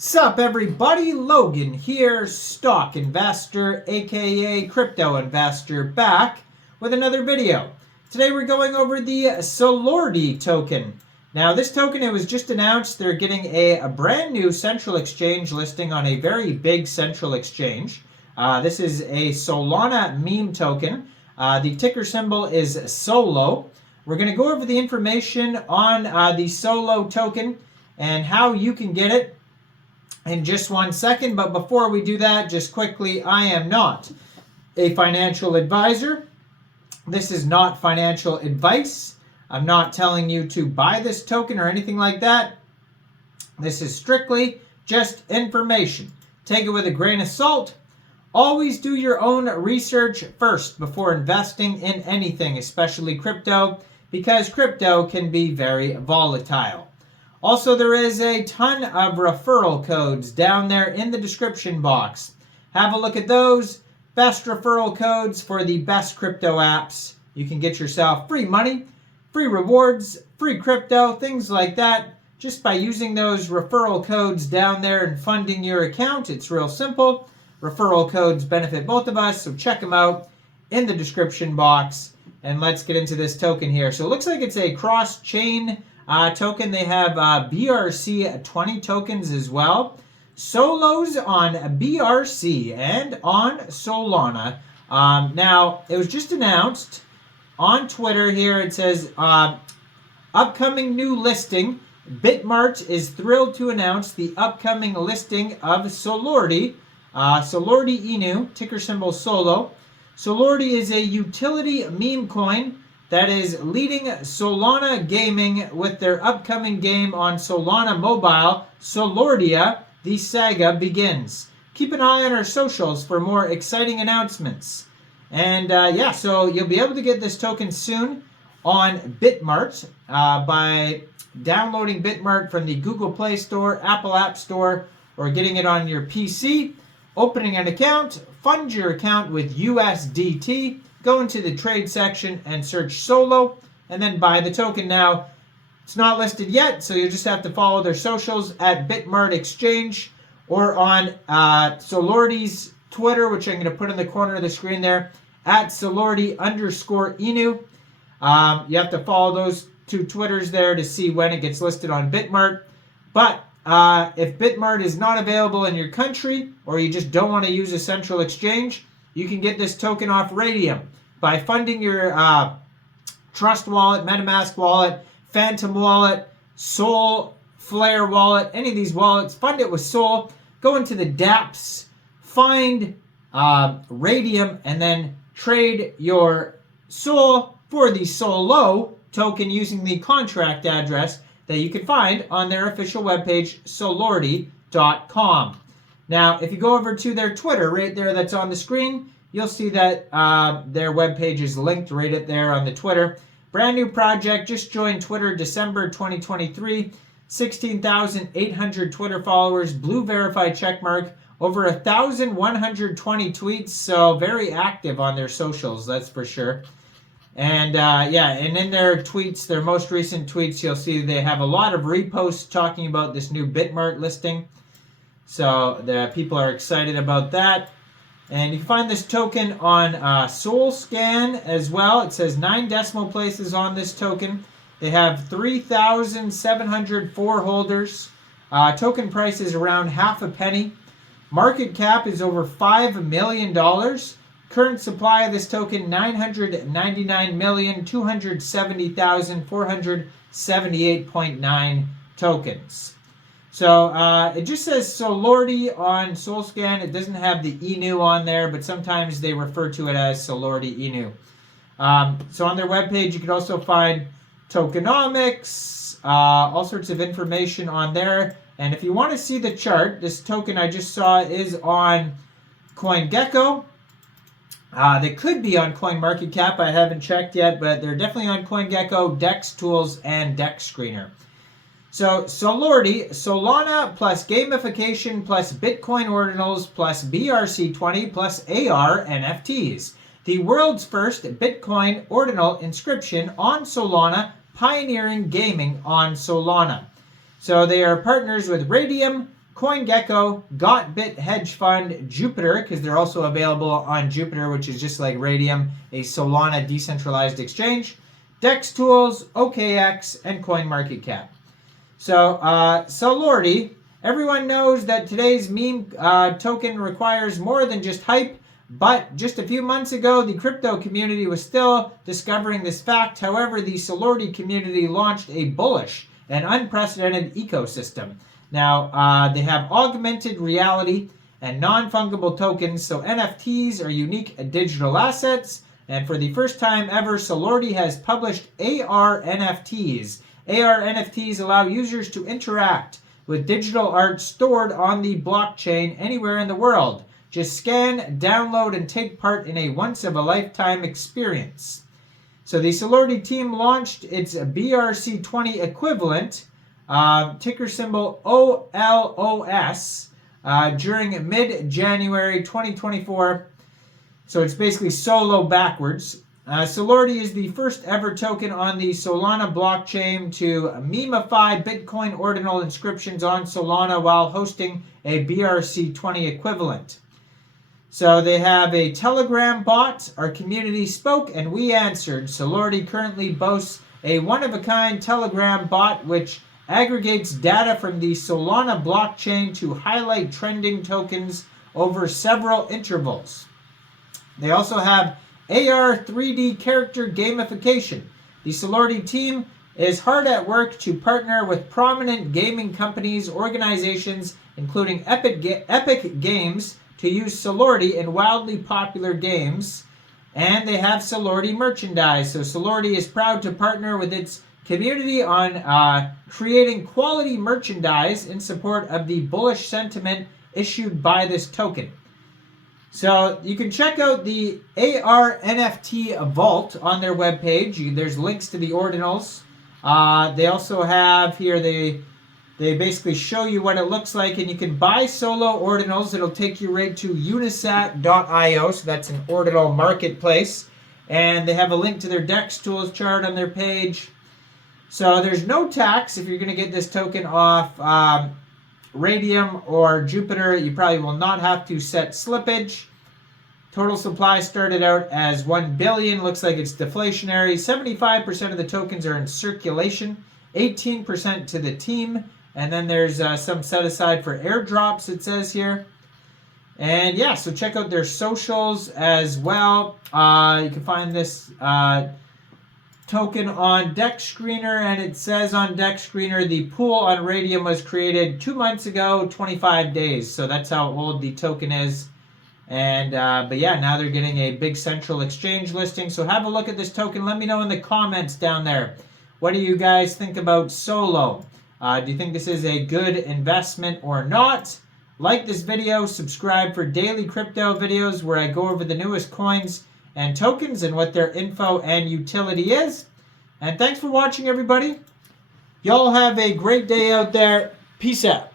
Sup everybody, Logan here, stock investor, aka crypto investor, back with another video. Today we're going over the Solordi token. Now this token, it was just announced they're getting a brand new central exchange listing on a very big central exchange. This is a Solana meme token. The ticker symbol is SOLO. We're going to go over the information on the SOLO token and how you can get it in just 1 second. But before we do that, just quickly, I am not a financial advisor. This is not financial advice. I'm not telling you to buy this token or anything like that. This is strictly just information. Take it with a grain of salt. Always do your own research first before investing in anything, especially crypto, because crypto can be very volatile. Also, there is a ton of referral codes down there in the description box. Have a look at those. Best referral codes for the best crypto apps. You can get yourself free money, free rewards, free crypto, things like that, just by using those referral codes down there and funding your account. It's real simple. Referral codes benefit both of us, so check them out in the description box. And let's get into this token here. So it looks like it's a cross-chain token. They have BRC20 tokens as well. Solos on BRC and on Solana. Now, it was just announced on Twitter here. It says, upcoming new listing. Bitmart is thrilled to announce the upcoming listing of Solordi. Solordi Inu, ticker symbol SOLO. Solordi is a utility meme coin that is leading Solana gaming with their upcoming game on Solana Mobile, Solordia. The saga begins. Keep an eye on our socials for more exciting announcements. And yeah, so you'll be able to get this token soon on Bitmart by downloading Bitmart from the Google Play Store, Apple App Store, or getting it on your PC. Opening an account, fund your account with USDT, go into the trade section and search Solo, and then buy the token. Now, it's not listed yet, so you just have to follow their socials at Bitmart Exchange or on Solordi's Twitter, which I'm going to put in the corner of the screen there, at Solordi_Inu. You have to follow those two Twitters there to see when it gets listed on Bitmart. But if Bitmart is not available in your country, or you just don't want to use a central exchange, you can get this token off Raydium by funding your Trust Wallet, MetaMask Wallet, Phantom Wallet, Sol, Flare Wallet, any of these wallets. Fund it with Sol. Go into the dApps, find Raydium, and then trade your Sol for the Solo token using the contract address that you can find on their official webpage, Solordi.com. Now, if you go over to their Twitter right there that's on the screen, you'll see that their webpage is linked right there on the Twitter. Brand new project, just joined Twitter December 2023. 16,800 Twitter followers, blue verified checkmark, over 1,120 tweets, so very active on their socials, that's for sure. And yeah, and in their tweets, their most recent tweets, you'll see they have a lot of reposts talking about this new Bitmart listing. So the people are excited about that. And you can find this token on SolScan as well. It says 9 decimal places on this token. They have 3,704 holders. Token price is around half a penny. Market cap is over $5 million. Current supply of this token, 999,270,478.9 tokens. So it just says Solordi on SolScan. It doesn't have the Inu on there, but sometimes they refer to it as Solordi Inu. So on their webpage, you can also find tokenomics, all sorts of information on there. And if you want to see the chart, this token I just saw is on CoinGecko. They could be on CoinMarketCap. I haven't checked yet, but they're definitely on CoinGecko, Dex Tools, and Dex Screener. So Solordi, Solana plus gamification plus Bitcoin ordinals plus BRC20 plus AR NFTs. The world's first Bitcoin ordinal inscription on Solana, pioneering gaming on Solana. So they are partners with Raydium, CoinGecko, GotBit Hedge Fund, Jupiter, because they're also available on Jupiter, which is just like Raydium, a Solana decentralized exchange, DEX Tools, OKX, and CoinMarketCap. So, Solordi, everyone knows that today's meme token requires more than just hype, but just a few months ago, the crypto community was still discovering this fact. However, the Solordi community launched a bullish and unprecedented ecosystem. Now, they have augmented reality and non-fungible tokens, so NFTs are unique digital assets. And for the first time ever, Solordi has published AR NFTs. AR NFTs allow users to interact with digital art stored on the blockchain anywhere in the world. Just scan, download, and take part in a once-of-a-lifetime experience. So the Solordi team launched its BRC20 equivalent, ticker symbol OLOS, during mid-January 2024. So it's basically solo backwards. Solordi is the first ever token on the Solana blockchain to memify Bitcoin ordinal inscriptions on Solana while hosting a BRC20 equivalent. So they have a Telegram bot. Our community spoke and we answered. Solordi currently boasts a one-of-a-kind Telegram bot which aggregates data from the Solana blockchain to highlight trending tokens over several intervals. They also have AR 3D character gamification. The Solordi team is hard at work to partner with prominent gaming companies, organizations, including Epic Games, to use Solordi in wildly popular games. And they have Solordi merchandise. So Solordi is proud to partner with its community on creating quality merchandise in support of the bullish sentiment issued by this token. So you can check out the AR NFT Vault on their webpage. There's links to the ordinals. They also have here, they basically show you what it looks like, and you can buy solo ordinals. It'll take you right to unisat.io, so that's an ordinal marketplace. And they have a link to their DEX tools chart on their page. So there's no tax if you're going to get this token off Raydium or Jupiter. You probably will not have to set slippage. Total supply started out as 1 billion. Looks like it's deflationary. 75% of the tokens are in circulation. 18% to the team. And then there's some set aside for airdrops, it says here. And yeah, so check out their socials as well. You can find this token on DEX Screener, and it says on DEX Screener the pool on Raydium was created 2 months ago, 25 days. So that's how old the token is. And but yeah, now they're getting a big central exchange listing. So have a look at this token. Let me know in the comments down there. What do you guys think about Solo? Do you think this is a good investment or not? Like this video, subscribe for daily crypto videos where I go over the newest coins and tokens and what their info and utility is. And thanks for watching, everybody. Y'all have a great day out there. Peace out.